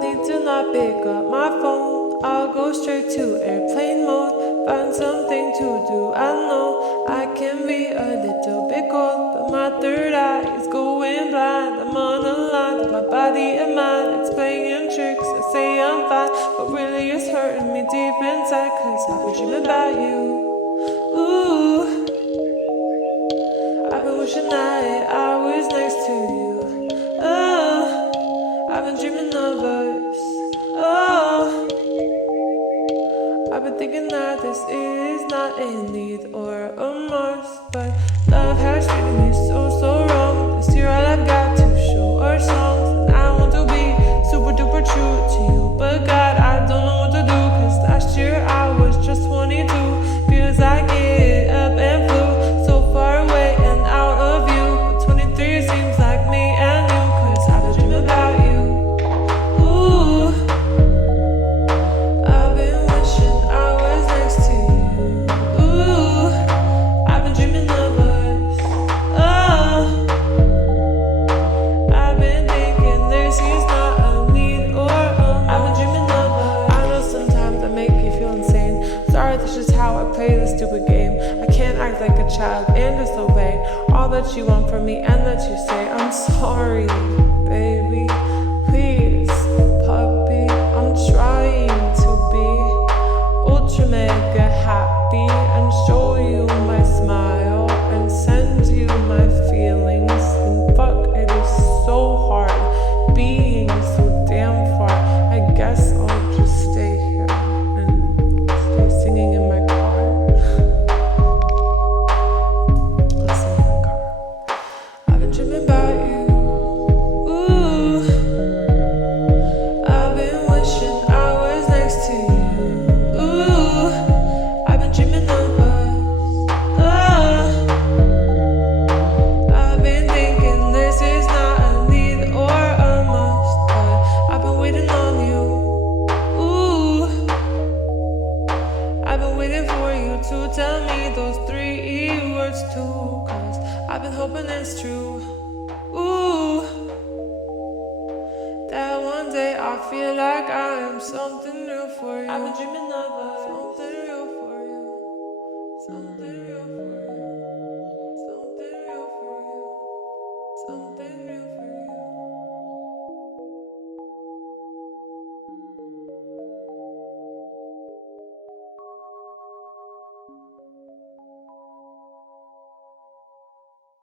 need to not pick up my phone. I'll go straight to airplane mode. Find something to do. I know I can be a little bit cold, but my third eye is going blind. I'm on a line with my body and mind. It's playing tricks. I say I'm fine, but really it's hurting me deep inside. Cause I've been dreaming about you. Ooh, I've been wishing that I was next to you. Oh, I've been dreaming of us. Oh, I've been thinking that this is not a need or a must, but love has treated me so wrong. This year all I've got to show are songs, and I want to be super duper true to you, but God, I don't know what to do. Cause last year I was just 22. Feels like it up and flew so far away and out of you, but 23 seems like me and you. Cause I've been dreaming about you. Ooh, I've been wishing I was next to you. Ooh, I've been dreaming of us. Oh, I've been thinking this is not a need or a must. I've been dreaming of us. I know sometimes I make you feel insane. Sorry, that's just how I play this stupid game. I can't act like a child and disobey all that you want from me and that you say. I'm sorry, baby. Please, puppy, I'm trying to be ultra mega happy and show you my smile and send you my feelings. And fuck, it is so hard being so damn far. I guess I'll just stay here and stay singing in my car. Listen in my car. I've been dreaming about you. Ooh, I've been wishing I was next to you. Ooh, I've been dreaming of us. Oh, I've been thinking this is not a need or a must, but I've been waiting on you. Ooh, I've been waiting for you to tell me those 3 words too. Cause I've been hoping it's true. Ooh, that one day I feel like I am something real for you. I've been dreaming of us. Something real for you. Something real for you. Something real for you. Something real.